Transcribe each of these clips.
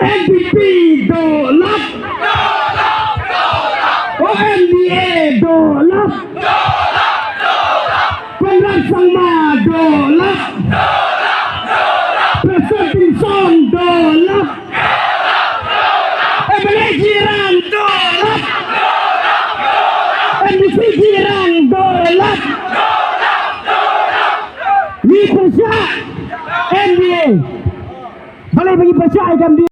NPP dolap, OMDA dolap, Penrasama dolap, Persepin Song dolap, MLA Jirang dolap, NDP Jirang dolap, Ni Persya NBA boleh bagi Persya ikan dia.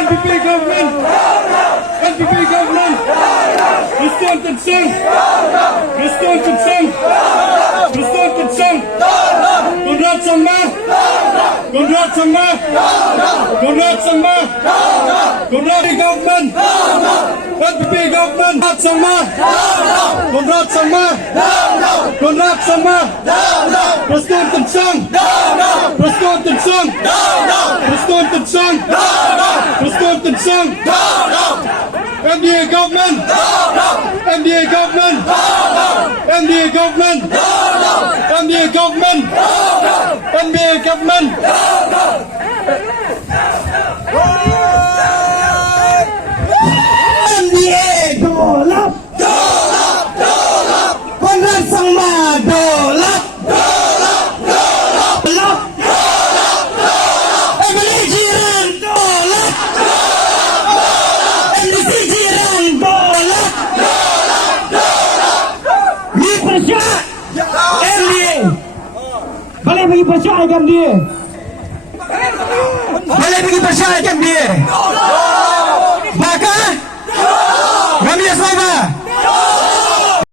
NPP government! NPP government! Restore consent! Restore consent! Restore consent! Konrad Sangma! Konrad Sangma! Konrad Sangma! Konrad government! NPP government! Konrad Sangma! Konrad Sangma! Konrad Sangma! Restore consent! Restore consent! Restore consent! Restore consent! NDA government! NDA government! NDA government! NDA government! NDA government! NDA dolap. Konrad Sangma dolap. Dolap. MLA Jiran dolap. MDC Jiran dolap. Bagi Persya MDA. Balik bagi Persya MDA. Balik bagi Persya MDA. Maka kami semua